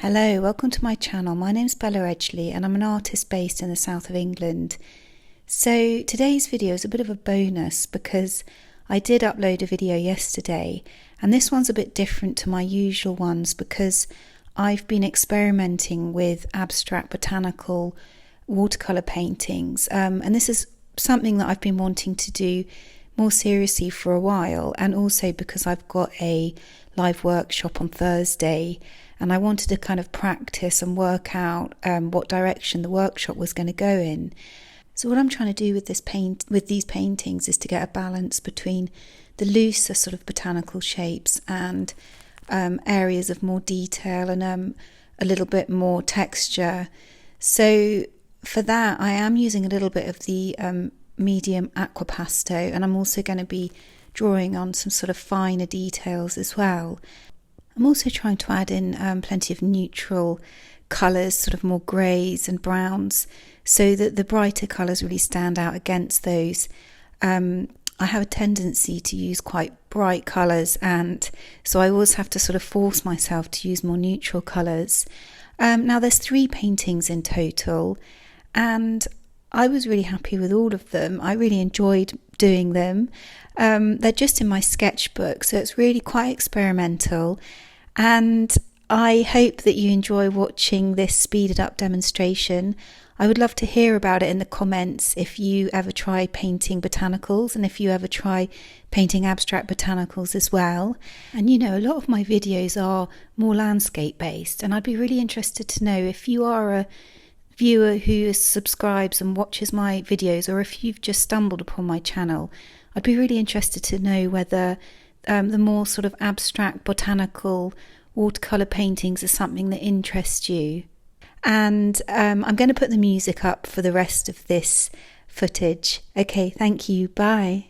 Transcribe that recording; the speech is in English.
Hello, welcome to my channel. My name's Bella Edgley and I'm an artist based in the south of England. So today's video is a bit of a bonus because I did upload a video yesterday and this one's a bit different to my usual ones because I've been experimenting with abstract botanical watercolour paintings and this is something that I've been wanting to do more seriously for a while, and also because I've got a live workshop on Thursday and I wanted to kind of practice and work out what direction the workshop was going to go in. So what I'm trying to do with these paintings is to get a balance between the looser sort of botanical shapes and areas of more detail and a little bit more texture. So for that I am using a little bit of the medium aqua pasto, and I'm also going to be drawing on some sort of finer details as well. I'm also trying to add in plenty of neutral colours, sort of more greys and browns, so that the brighter colours really stand out against those. I have a tendency to use quite bright colours, and so I always have to sort of force myself to use more neutral colours. Now there's 3 paintings in total, and I was really happy with all of them. I really enjoyed doing them. They're just in my sketchbook, so it's really quite experimental, and I hope that you enjoy watching this speeded up demonstration. I would love to hear about it in the comments if you ever try painting botanicals and if you ever try painting abstract botanicals as well. And you know, a lot of my videos are more landscape based, and I'd be really interested to know if you are a viewer who subscribes and watches my videos, or if you've just stumbled upon my channel. I'd be really interested to know whether the more sort of abstract botanical watercolour paintings are something that interests you. And I'm going to put the music up for the rest of this footage. Okay, thank you, bye.